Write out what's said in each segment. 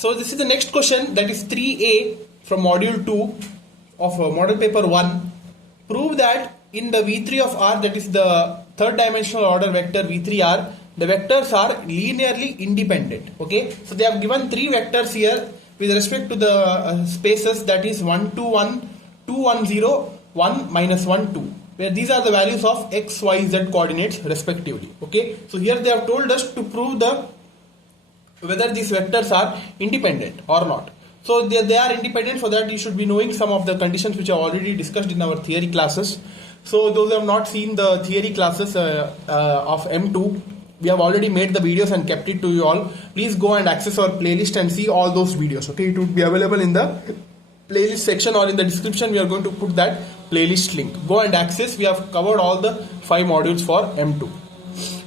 So this is the next question, that is 3a from module 2 of model paper 1. Prove that in the V3 of R, that is the third dimensional order vector V3R, the vectors are linearly independent. Okay, so they have given three vectors here with respect to the spaces, that is 1 2 1, 2 1 0, 1 minus 1 2, where these are the values of x, y, z coordinates respectively. Okay, so here they have told us to prove whether these vectors are independent or not. So they are independent. For that you should be knowing some of the conditions which are already discussed in our theory classes. So those who have not seen the theory classes of M2, we have already made the videos and kept it to you all. Please go and access our playlist and see all those videos. Okay, it would be available in the playlist section or in the description. We are going to put that playlist link. Go and access. We have covered all the 5 modules for M2.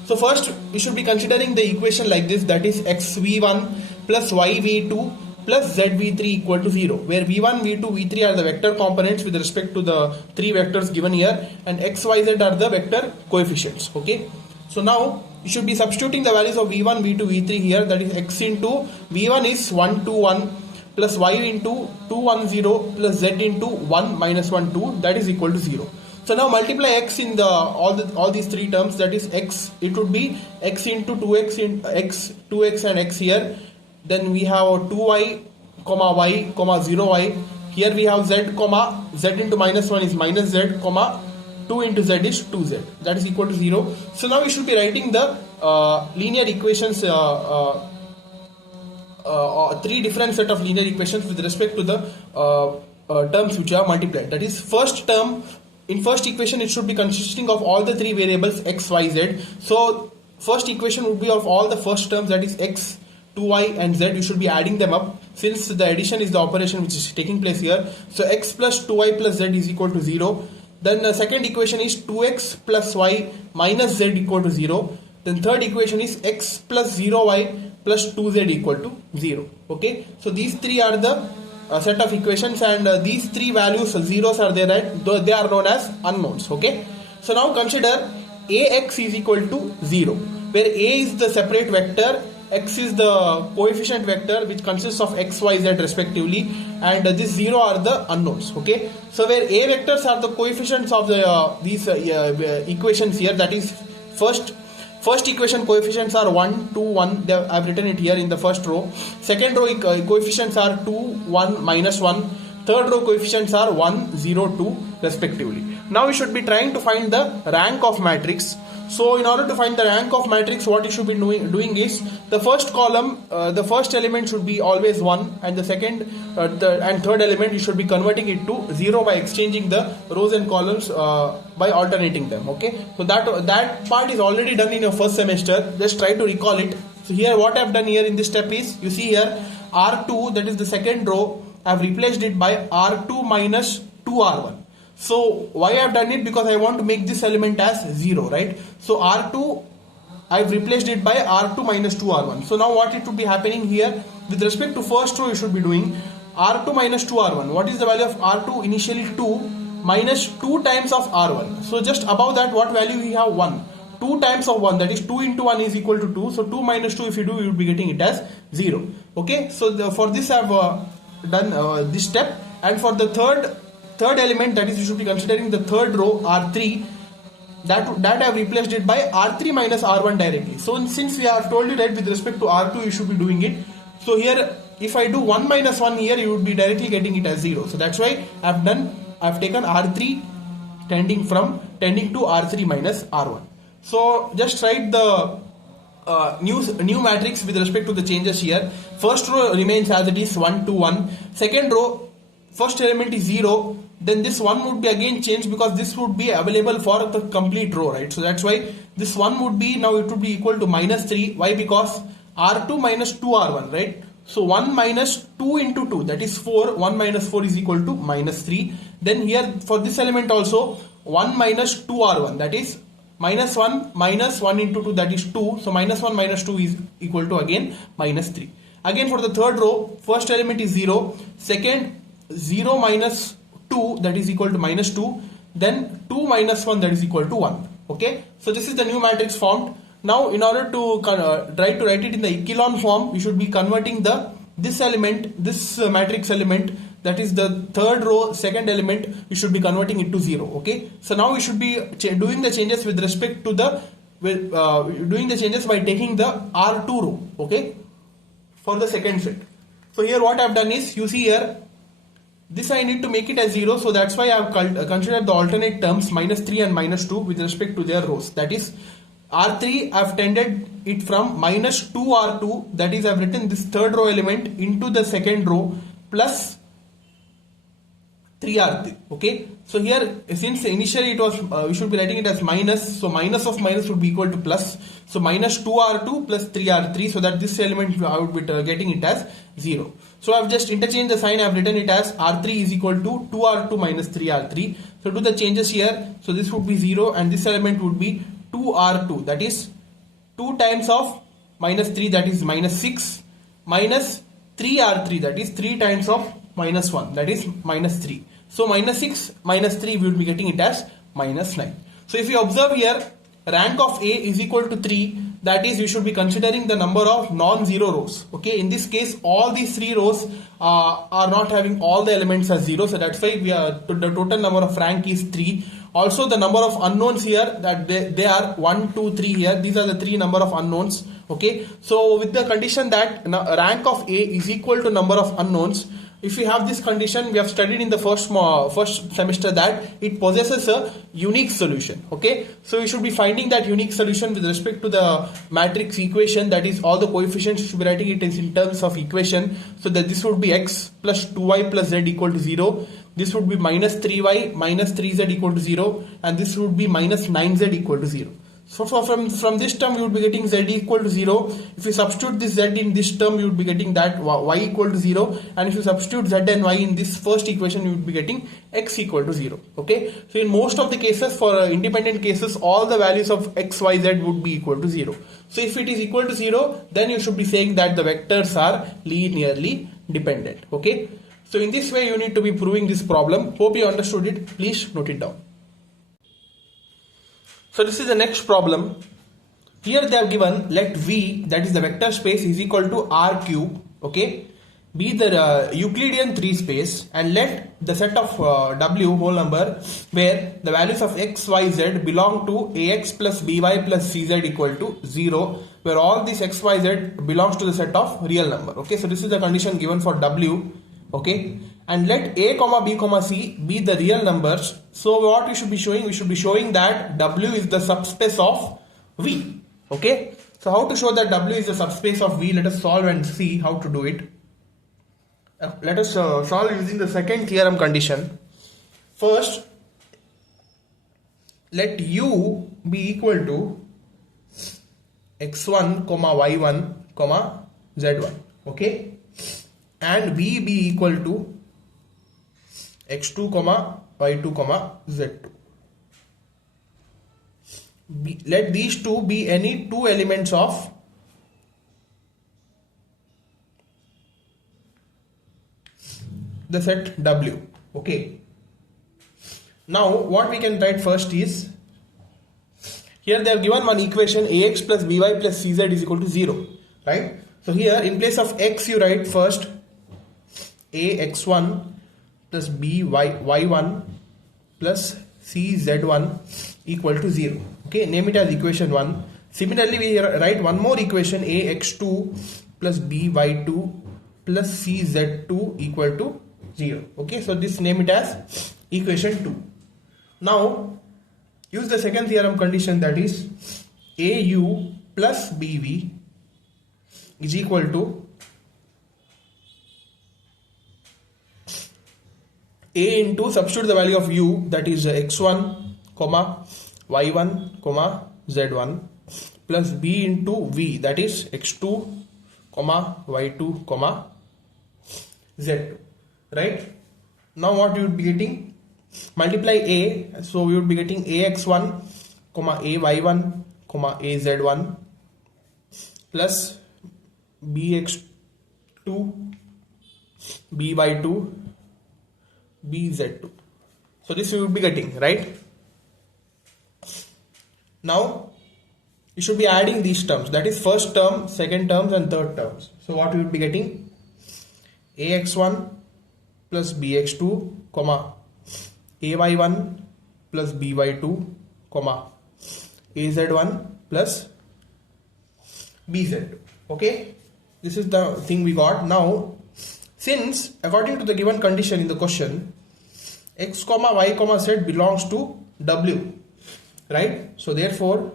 So first we should be considering the equation like this, that is x v1 plus y v2 plus z v3 equal to 0, where v1, v2, v3 are the vector components with respect to the three vectors given here, and x, y, z are the vector coefficients. Okay, so now you should be substituting the values of v1, v2, v3 here, that is x into v1 is 1 2 1 plus y into 2 1 0 plus z into 1 minus 1 2, that is equal to 0. So now multiply x in all these three terms, that is x, it would be x into 2x in x, 2x and x here. Then we have 2y comma y comma 0y. Here we have z comma z into minus 1 is minus z comma 2 into z is 2z, that is equal to 0. So now we should be writing the linear equations, three different set of linear equations with respect to the terms which are multiplied. That is, first term, in first equation it should be consisting of all the three variables x, y, z. So first equation would be of all the first terms, that is x, 2y and z. You should be adding them up, since the addition is the operation which is taking place here. So x plus 2y plus z is equal to 0. Then the second equation is 2x plus y minus z equal to 0. Then third equation is x plus 0y plus 2z equal to 0. Okay, so these three are the set of equations, and these three values, zeros are there, right? They are known as unknowns. Okay, so now consider ax is equal to 0, where a is the separate vector, x is the coefficient vector which consists of x, y, z respectively, and this 0 are the unknowns. Okay, so where a vectors are the coefficients of these equations here, that is first equation coefficients are 1 2 1, I have written it here in the first row. Second row coefficients are 2 1 minus 1. Third row coefficients are 1 0 2 respectively. Now we should be trying to find the rank of matrix. So in order to find the rank of matrix, what you should be doing is, the first column, the first element should be always 1, and the second and third element you should be converting it to 0 by exchanging the rows and columns by alternating them. Okay, so that part is already done in your first semester. Just try to recall it. So here what I have done here in this step is, you see here R2, that is the second row, I have replaced it by R2 minus 2R1. So why I have done it? Because I want to make this element as 0, right? So R2, I have replaced it by R2 minus 2R1. So now what it would be happening here, with respect to first row you should be doing R2 minus 2R1. What is the value of R2? Initially 2 minus 2 times of R1. So just above that, what value we have? 1. 2 times of 1, that is 2 into 1 is equal to 2. So 2 minus 2, if you do, you will be getting it as 0. Okay, so for this I have done this step. And for the third element, that is, you should be considering the third row R3, that I have replaced it by R3 minus R1 directly. So since we have told you that with respect to R2 you should be doing it, so here if I do 1 minus 1 here, you would be directly getting it as 0. So that's why I have taken R3 tending to R3 minus R1. So just write the new matrix with respect to the changes here. First row remains as it is, 1 2 1. Second row, first element is 0, then this 1 would be again changed, because this would be available for the complete row, right? So that's why this 1 would be, now it would be equal to minus 3. Why? Because R2 minus 2R1, right? So 1 minus 2 into 2, that is 4. 1 minus 4 is equal to minus 3. Then here for this element also, 1 minus 2R1, that is minus 1 minus 1 into 2, that is 2. So minus 1 minus 2 is equal to again minus 3. Again for the third row, first element is 0. Second, 0 minus 2, that is equal to minus 2, then 2 minus 1, that is equal to 1. Okay, so this is the new matrix formed. Now in order to try to write it in the echelon form, we should be converting the this element, this matrix element, that is the third row, second element, you should be converting it to 0. Okay, so now we should be doing the changes with respect to the doing the changes by taking the R2 row, okay, for the second set. So here what I have done is, you see here, this I need to make it as 0, so that's why I have considered the alternate terms -3 and -2 with respect to their rows. That is, R3 I have tended it from -2R2, that is I have written this third row element into the second row plus 3R3. Okay, so here since initially it was we should be writing it as minus, so minus of minus would be equal to plus, so -2R2 plus 3R3, so that this element I would be getting it as 0. So I have just interchanged the sign, I have written it as R3 is equal to 2R2 minus 3R3. So do the changes here, so this would be 0 and this element would be 2R2, that is 2 times of -3, that is -6, minus 3R3, that is 3 times of -1, that is -3. So -6 -3 we will be getting it as -9. So if you observe here, rank of A is equal to 3, that is, you should be considering the number of non-zero rows. Okay, in this case all these 3 rows are not having all the elements as 0, so that's why we are the total number of rank is 3. Also the number of unknowns here, that they are 1, 2, 3 here, these are the 3 number of unknowns. Okay, so with the condition that rank of A is equal to number of unknowns, if we have this condition, we have studied in the first semester that it possesses a unique solution. Okay, so we should be finding that unique solution with respect to the matrix equation, that is all the coefficients, you should be writing it in terms of equation. So that this would be x plus 2y plus z equal to 0, this would be minus 3y minus 3z equal to 0, and this would be minus 9z equal to 0. So from this term you would be getting z equal to 0. If you substitute this z in this term, you would be getting that y equal to 0, and if you substitute z and y in this first equation, you would be getting x equal to 0. Okay, so in most of the cases, for independent cases, all the values of x, y, z would be equal to 0. So if it is equal to 0, then you should be saying that the vectors are linearly dependent. Okay, so in this way you need to be proving this problem. Hope you understood it. Please note it down. So this is the next problem. Here they have given, let V, that is the vector space, is equal to R cube, okay, be the Euclidean 3 space, and let the set of W whole number where the values of x, y, z belong to ax plus by plus cz equal to 0, where all these x, y, z belongs to the set of real number. Okay, so this is the condition given for W. Okay, and let a comma b comma c be the real numbers. So what we should be showing? We should be showing that W is the subspace of V. Okay, so how to show that W is the subspace of V? Let us solve and see how to do it. Let us solve using the second theorem condition. First, let U be equal to x1 comma y1 comma z1. Okay, and V be equal to x2 comma y2 comma z2. Let these two be any two elements of the set W. Okay, now what we can write first is, here they have given one equation, ax plus by plus cz is equal to 0, right? So here in place of x you write first ax1 plus by1 plus cz1 equal to 0. Okay, name it as equation 1. Similarly, we write one more equation, ax2 plus by2 plus cz2 equal to 0. Okay, so this name it as equation 2. Now use the second theorem condition, that is au plus bv is equal to a into, substitute the value of u, that is x1 comma y1 comma z1, plus b into v, that is x2 comma y2 comma z2, right? Now what you would be getting, multiply a, so we would be getting ax1 comma ay1 comma az1 plus bx2 by2 bz2. So this we would be getting, right? Now you should be adding these terms, that is first term, second terms and third terms. So what we would be getting, ax1 plus bx2, comma ay1 plus by2, comma az1 plus bz2. Okay, this is the thing we got. Now, since according to the given condition in the question, x comma y comma z belongs to w, right? So therefore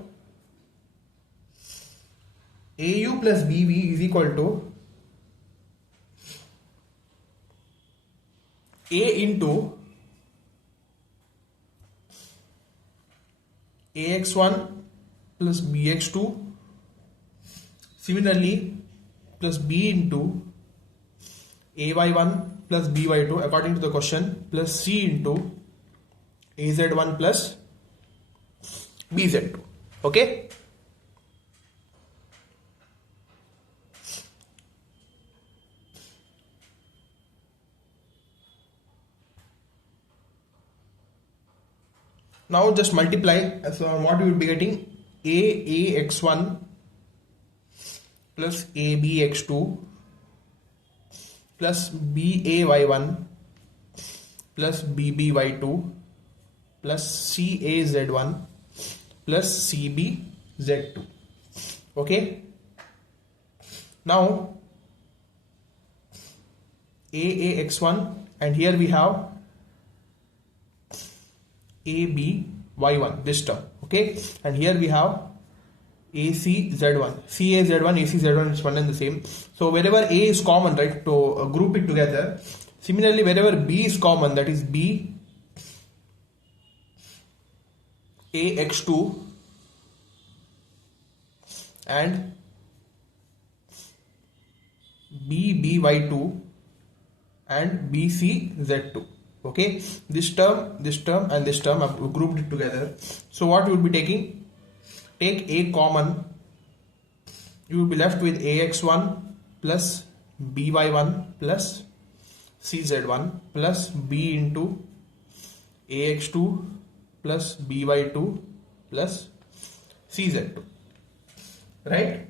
au plus bv is equal to a into ax1 plus bx2, similarly plus b into ay1 plus by2 according to the question, plus c into az1 plus bz2. Okay, now just multiply. So what we will be getting, ax1 plus abx2 plus bay1 plus bby2 plus caz1 plus cbz2. Okay, now aax1, and here we have aby1, this term. Okay, and here we have acz1, caz1, acz1 is one and the same. So wherever a is common, right, to group it together. Similarly, wherever b is common, that is b ax2 and b by2 and bcz2. Okay, this term and this term I've grouped it together. So what you will be taking, take a common, you will be left with ax1 plus by1 plus cz1 plus b into ax2 plus by2 plus cz2, right?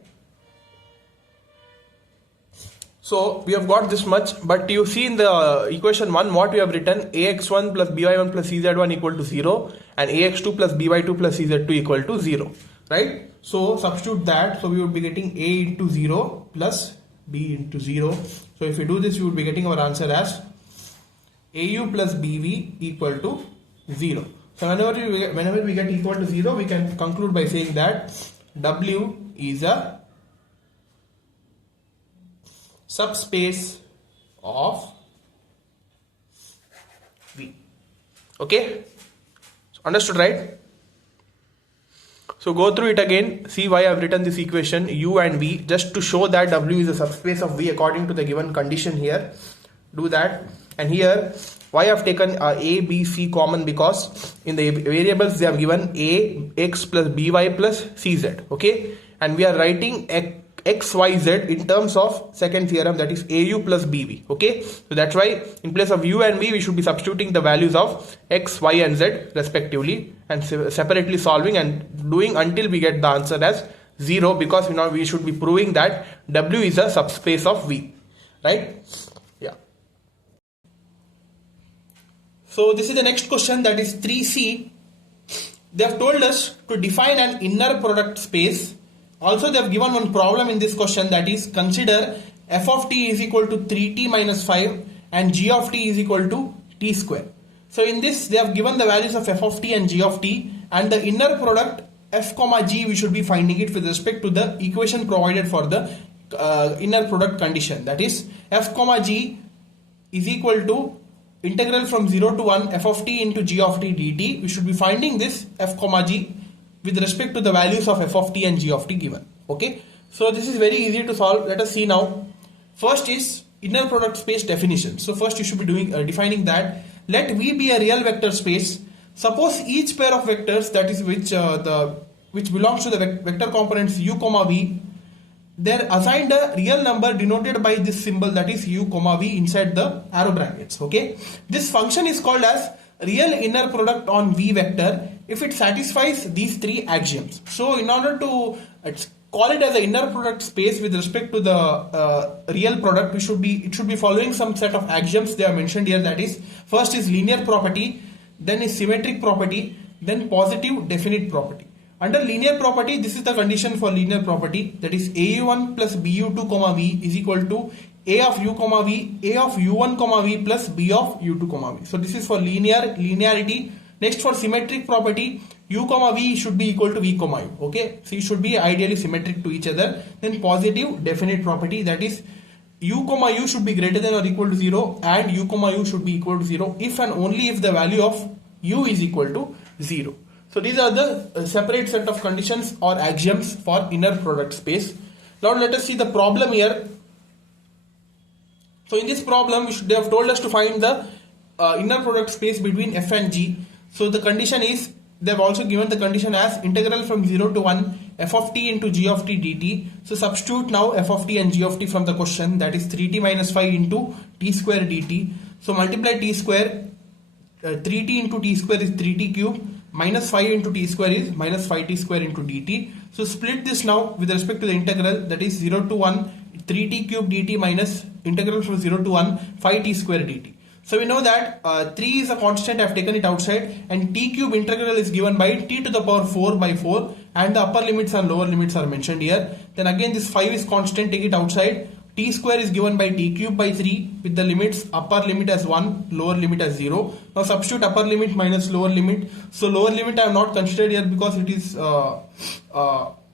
So we have got this much, but you see in the equation 1 what we have written, ax1 plus by1 plus cz1 equal to 0 and ax2 plus by2 plus cz2 equal to 0, right? So substitute that, so we would be getting a into 0 plus b into 0. So if we do this, we would be getting our answer as au plus bv equal to 0. So whenever we get equal to 0, we can conclude by saying that w is a subspace of V. Okay, so understood, right? So go through it again, see why I have written this equation u and v, just to show that w is a subspace of V according to the given condition here. Do that. And here why I have taken a, b, c common, because in the variables they have given a, x plus by plus cz. Okay, and we are writing xyz in terms of second theorem, that is au plus bv. Okay, so that's why in place of u and v we should be substituting the values of x, y and z respectively and separately solving and doing until we get the answer as 0, because now we should be proving that w is a subspace of V, right? Yeah. So this is the next question, that is 3c. They have told us to define an inner product space. Also they have given one problem in this question, that is consider f of t is equal to 3t minus 5 and g of t is equal to t square. So in this they have given the values of f of t and g of t, and the inner product f comma g we should be finding it with respect to the equation provided for the inner product condition, that is f comma g is equal to integral from 0 to 1 f of t into g of t dt. We should be finding this f comma g with respect to the values of f of t and g of t given. Okay, so this is very easy to solve. Let us see now. First is inner product space definition. So first you should be doing defining that. Let V be a real vector space. Suppose each pair of vectors, that is which belongs to the vector components u comma v, they're assigned a real number denoted by this symbol, that is u comma v inside the arrow brackets. Okay, this function is called as real inner product on V vector if it satisfies these three axioms. So in order to call it as an inner product space with respect to the real product, it should be following some set of axioms they are mentioned here. That is, first is linear property, then is symmetric property, then positive definite property. Under linear property, this is the condition for linear property, that is AU1 plus BU2 comma V is equal to A of U comma V, A of U1 comma V plus B of U2 comma V. So this is for linearity. Next, for symmetric property, U comma V should be equal to V comma U. Okay, so it should be ideally symmetric to each other. Then positive definite property, that is U comma U should be greater than or equal to 0 and U comma U should be equal to 0 if and only if the value of U is equal to 0. So these are the separate set of conditions or axioms for inner product space. Now let us see the problem here. So in this problem, they have told us to find the inner product space between f and g. So the condition is, they have also given the condition as integral from 0 to 1 f of t into g of t dt. So substitute now f of t and g of t from the question, that is 3t minus 5 into t square dt. So multiply t square, 3t into t square is 3t cube, minus 5 into t square is minus 5t square into dt. So split this now with respect to the integral, that is 0 to 1 3t cube dt minus integral from 0 to 1 5t square dt. So we know that 3 is a constant, I have taken it outside, and t cube integral is given by t to the power 4 by 4, and the upper limits and lower limits are mentioned here. Then again this 5 is constant, take it outside. T square is given by t cube by 3 with the limits upper limit as 1, lower limit as 0. Now substitute upper limit minus lower limit. So lower limit I have not considered here because it is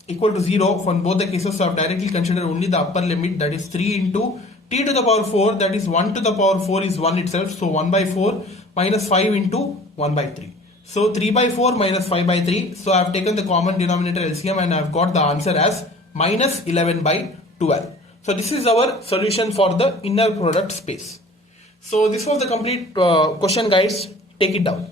equal to 0 for both the cases. So I have directly considered only the upper limit, that is 3 into t to the power 4, that is 1 to the power 4 is 1 itself. So 1 by 4 minus 5 into 1 by 3. So 3 by 4 minus 5 by 3. So I have taken the common denominator LCM and I have got the answer as minus 11 by 12. So this is our solution for the inner product space. So this was the complete question, guys. Take it down.